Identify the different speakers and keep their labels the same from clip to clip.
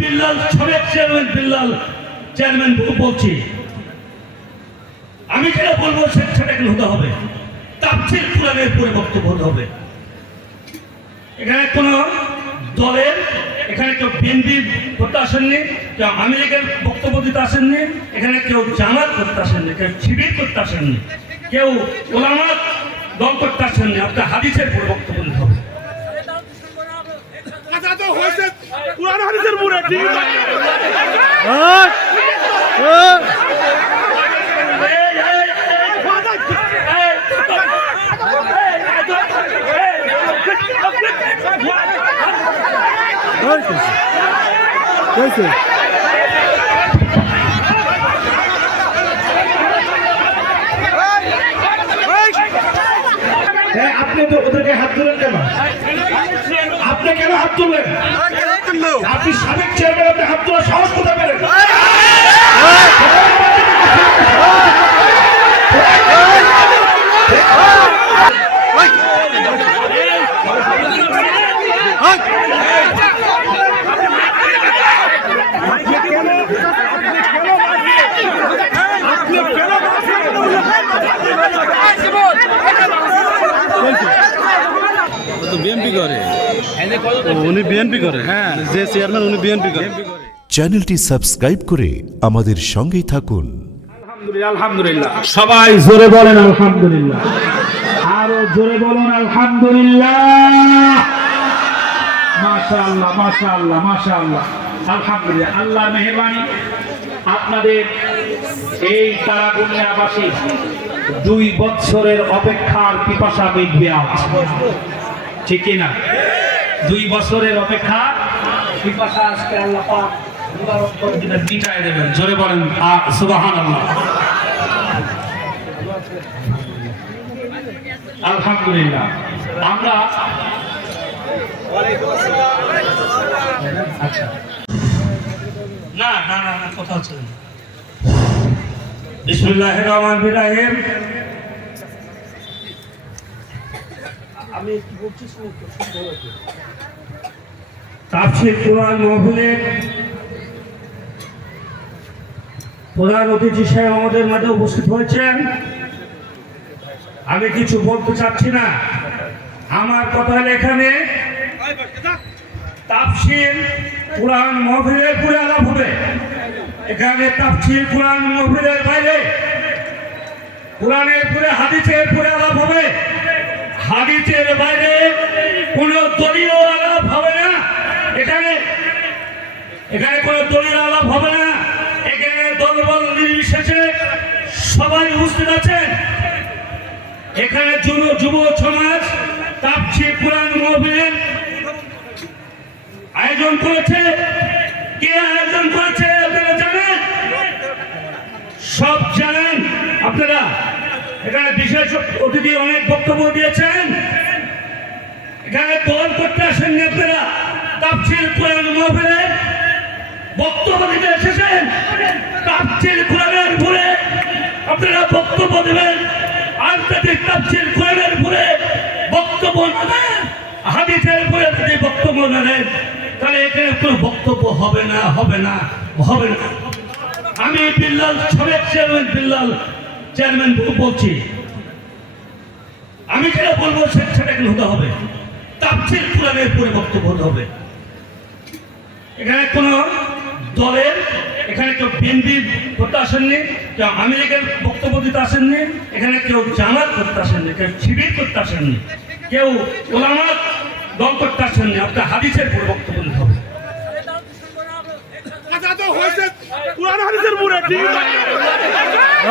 Speaker 1: বিল্লাল, সাবেক chairman Billal, chairman বলছি, আমি যেটা বলব সেটা হতে হবে? তাফসির কোরআনের পরে বক্তব্য হতে হবে। এখানে কোন দলের, এখানে কেউ বিএনপি করতে আসেননি, কেউ আওয়ামী বক্তব্য দিতে আসেননি, এখানে কেউ জামাত করতে আসেননি, কেউ শিবির করতে আসেননি, কেউ ওলামাত দল করতে আসেননি। আপনার হাদিসের পরে বক্তব্য দিতে হবে।
Speaker 2: তো হয়েছে কোরআন হাদিসের মুরে
Speaker 3: कैसे
Speaker 2: হ্যাঁ, আপনি তো ওদেরকে হাত তুলেন কেন? আপনি কেন হাত তুললেন আপনি সাবেক চেয়ারম্যান হাত সাহস কোথায় পেলেন
Speaker 3: তো বিএনপি করে ও, উনি বিএনপি করে। হ্যাঁ। যে চেয়ারম্যান উনি বিএনপি করে।
Speaker 4: চ্যানেলটি সাবস্ক্রাইব করে আমাদের সঙ্গেই থাকুন।
Speaker 2: আলহামদুলিল্লাহ সবাই জোরে বলেন আলহামদুলিল্লাহ। আরও জোরে বলুন আলহামদুলিল্লাহ। মাশাআল্লাহ মাশাআল্লাহ মাশাআল্লাহ। আলহামদুলিল্লাহ আল্লাহ মেহরবানি আপনাদের এই তারাগুনিয়াবাসী দুই বছরের অপেক্ষার পিপাসা মিটবে আজ। ঠিক না দুই বছরের অপেক্ষা। পিপাসা আজকে আল্লাহ পাক মিটায় দেবেন। জোরে বলেন সুবহানাল্লাহ। আলহামদুলিল্লাহ। আমরা আচ্ছা।
Speaker 1: না না না না কথা হচ্ছে না। বিসমুল্লাহ রহমান রাহিম। আমি কি বলছি তাফসির কোরআন মহফিলের প্রধান অতিথি সাহেব আমাদের মাঝে উপস্থিত হয়েছেন। আমি কিছু বলতে চাচ্ছি না। আমার কথা এখানে তাফসির কোরআন মহফিলের পুরে আলাপ হবে। এখানে তাফসির কোরআন মহফিলের বাইরে কোরআনের পুরে হাদিসের পুরে আলাপ হবে। হাদিসের বাইরে কোনো দলীয় আলাপ হবে না এখানে এখানে কোনো দলীয় আলাপ হবে না এখানে দলবল নির্বিশেষে সবাই উপস্থিত আছেন? এখানে যুব যুব সমাজ, তাপসি কোরআন মহফিলের আয়োজন করেছে। কে আয়োজন করেছে আপনারা জানেন? সব জানেন। আপনারা এখানে বিশেষ অতিথি অনেক বক্তব্য দিয়েছেন। এখানে দল করতে আসেননি আপনারা। তাপসিল কোরআন মহফিলের বক্তব্য দিতে এসেছেন। তাপসিল কোরআনের উপরে আপনারা বক্তব্য দেবেন। আন্তর্জাতিক তাপসিল কোরআনের উপরে বক্তব্য না দেন হাদিসের উপরে যদি বক্তব্য না দেন তাহলে এখানে কোনো বক্তব্য হবে না হবে না হবে না। আমি বিল্লাল সাবেক চেয়ারম্যান, বিল্লাল চেয়ারম্যান বলছি। আমি যেটা বলব সেটা কিন্তু হতে হবে। তাফসির কোরআনের পরে বক্তব্য হতে হবে। এখানে কোন দলের এখানে কেউ বিএনপি করতে আসেননি কেউ আওয়ামী লীগের বক্তব্য দিতে আসেননি এখানে কেউ জামাত করতে আসেননি কেউ শিবির করতে আসেননি কেউ ওলামাত দল করতে আসেননি। আপনার হাদিসের পরে বক্তব্য দিতে হবে।
Speaker 2: কথা তো হয়েছে। কোরআন হাদিসের মুরে ঠিক আছে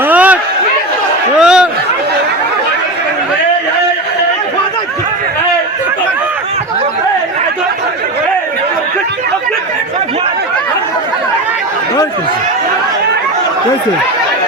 Speaker 1: এই, এই, এই, এই,
Speaker 3: कैसे
Speaker 2: মাইকটা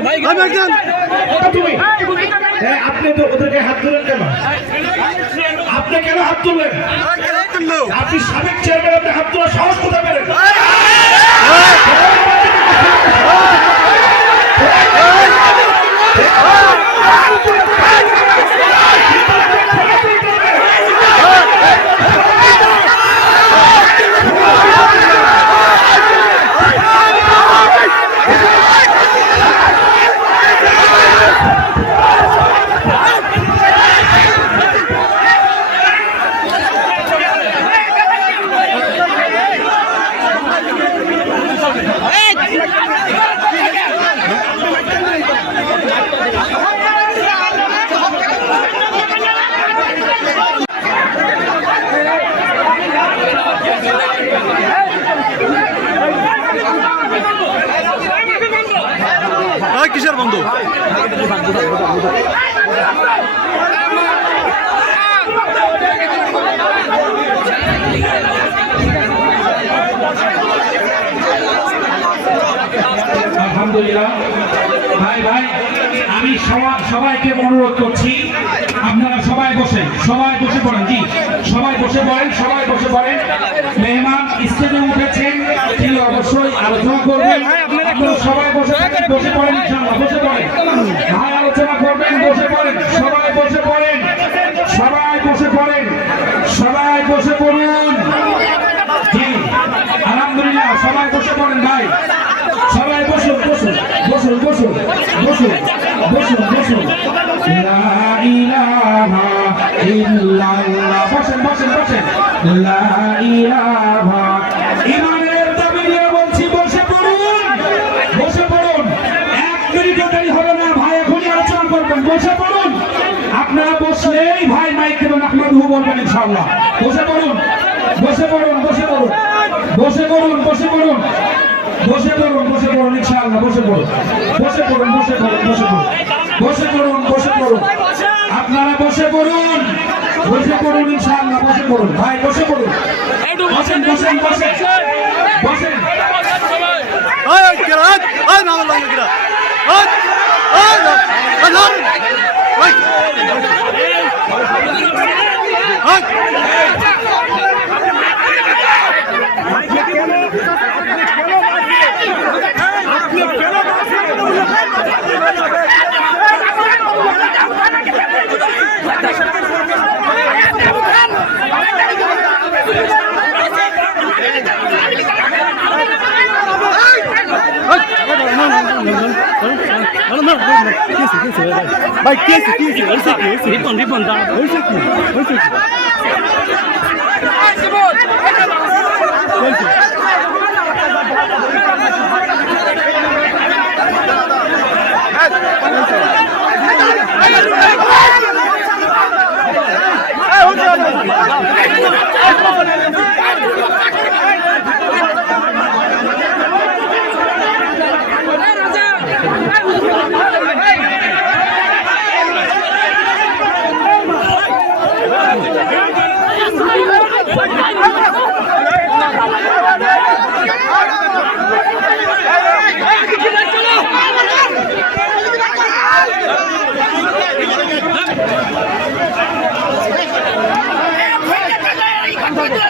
Speaker 2: মাইক
Speaker 5: দেন
Speaker 2: তুমি হ্যাঁ আপনি তো ওদেরকে হাত তুলেন কেন? আপনি কেন হাত তুললেন আপনি সাবেক চেয়ারম্যান আপনি হাত তোলার সাহস কোথায় পেলেন
Speaker 5: ওই কিসের বন্ধু
Speaker 2: আলহামদুলিল্লাহ ভাই ভাই আমি সবাই সবাইকে অনুরোধ করছি আপনারা সবাই বসেন সবাই বসে পড়েন জি সবাই বসে পড়েন সবাই বসে পড়েন। মেহমান স্টেজে উঠেছেন তিনি অবশ্যই আলোচনা করবেন। আপনারা সবাই বসে বসে পড়েন বসে পড়েন। ভাই আলোচনা করবেন বসে পড়েন সবাই বসে পড়েন। সবাই বসে পড়েন সবাই বসে পড়ুন জি আলহামদুলিল্লাহ সবাই বসে পড়েন ভাই সবাই বসুন বসুন বসুন বসুন বসুন বসুন। লা ইলাহা ইল্লাল্লাহ। বসেন বসেন বসেন। লা ইলাহা। ইমানের দাবি বলছি, বসে পড়ুন বসে পড়ুন। এক মিনিটও দেরি হবে না, ভাই, এখনই আলোচনা করবেন। বসে পড়ুন। আপনারা বসলেই ভাই মাইক দেবেন আহমদ হু বলবেন, ইনশাআল্লাহ। বসে পড়ুন বসে পড়ুন বসে পড়ুন বসে পড়ুন বসে পড়ুন। বসে পড়ুন বসে পড়ুন ইনশাআল্লাহ বসে পড়ুন। বসে পড়ুন বসে পড়ুন বসে পড়ুন। বসে পড়ুন বসে পড়ুন। আপনারা বসে পড়ুন। বসে পড়ুন ইনশাআল্লাহ বসে পড়ুন। ভাই বসে পড়ুন। বসেন বসে বসেন বসেন
Speaker 5: ওই ওই কেরা ওই ওই মামা লাগে কেরা ওই ওই ওই ধর ওই ওই ভাই কে আছে কি আছে হইছে কি হইছে রিপন রিপন দা হইছে কি হইছে কি ভাই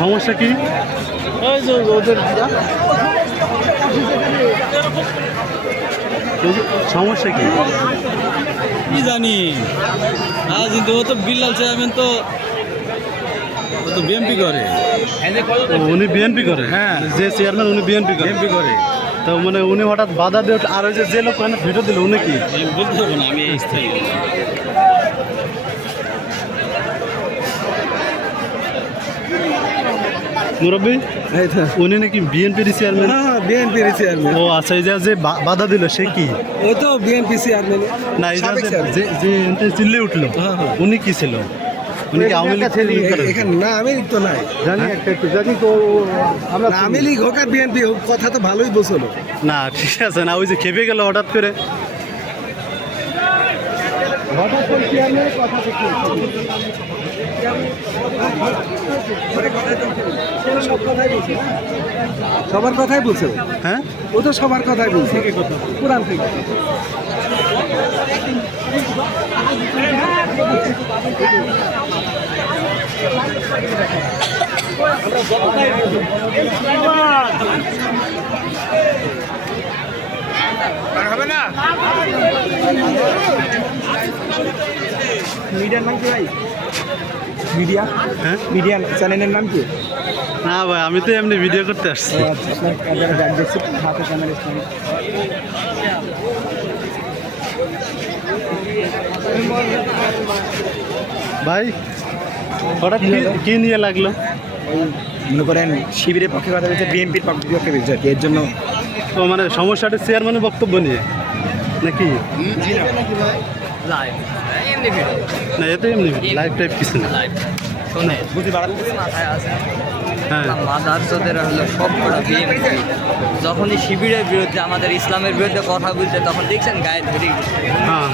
Speaker 5: সমস্যা কি? ওই যে ওদের সমস্যা কি?
Speaker 6: কি জানি? আজ কিন্তু ও তো বিল্লাল চেয়ারম্যান তো ও তো বিএমপি করে।
Speaker 5: উনি বিএনপি করে? হ্যাঁ। যে চেয়ারম্যান উনি বিএনপি করে।
Speaker 6: বিএমপি করে।
Speaker 5: তো মানে উনি হঠাৎ বাধা দিয়ে আর ওই যে যে লোক ভিডিও দিল উনি কি?
Speaker 6: বলতে পারব না আমি স্থায়ী।
Speaker 5: মুরব্বী? উনি নাকি বিএনপির চেয়ারম্যান
Speaker 3: হ্যাঁ বিএনপি চেয়ারম্যান
Speaker 5: ও আচ্ছা এই যে যে বাধা দিল সে কি?
Speaker 3: ও তো বিএনপি চেয়ারম্যান
Speaker 5: না এই যে- যে চিল্লে উঠল
Speaker 3: হ্যাঁ, হ্যাঁ।
Speaker 5: উনি কি ছিল? উনি কি আওয়ামী লীগ
Speaker 3: এখানে না আমি তো নাই।
Speaker 5: জানি একটা একটু জানি তো আমরা
Speaker 3: না, আমি লীগ হোক আর বিএনপি হোক কথা তো ভালোই বসল
Speaker 5: না ঠিক আছে না ওই যে খেপে গেল হঠাৎ করে।
Speaker 3: সবার কথাই বলছে
Speaker 5: হ্যাঁ?
Speaker 3: ও তো সবার কথাই বলছে। কোরআন থেকে। মিডিয়ার নাম কি ভাই? মিডিয়া?
Speaker 5: হ্যাঁ?
Speaker 3: মিডিয়া চ্যানেলের নাম কি?
Speaker 5: না ভাই আমি তো এমনি ভিডিও করতে আসছি।
Speaker 3: আচ্ছা
Speaker 5: ভাই হঠাৎ কি- কি নিয়ে লাগল?
Speaker 3: মনে করেন শিবিরের পক্ষে কথা বলছে বিএনপির পক্ষে বলছে আর কি। এর জন্য
Speaker 5: তো মানে সমস্যাটা চেয়ারম্যানের বক্তব্য নিয়ে? নাকি? না এতে এমনি লাইভ টাইপ কিছু না।
Speaker 3: বুঝি বাড়াতে
Speaker 5: হ্যাঁ।
Speaker 7: হলো বিএনপি যখনই শিবিরের বিরুদ্ধে আমাদের ইসলামের বিরুদ্ধে কথা বলছে তখন দেখছেন গায়ে ধরে।
Speaker 5: হ্যাঁ।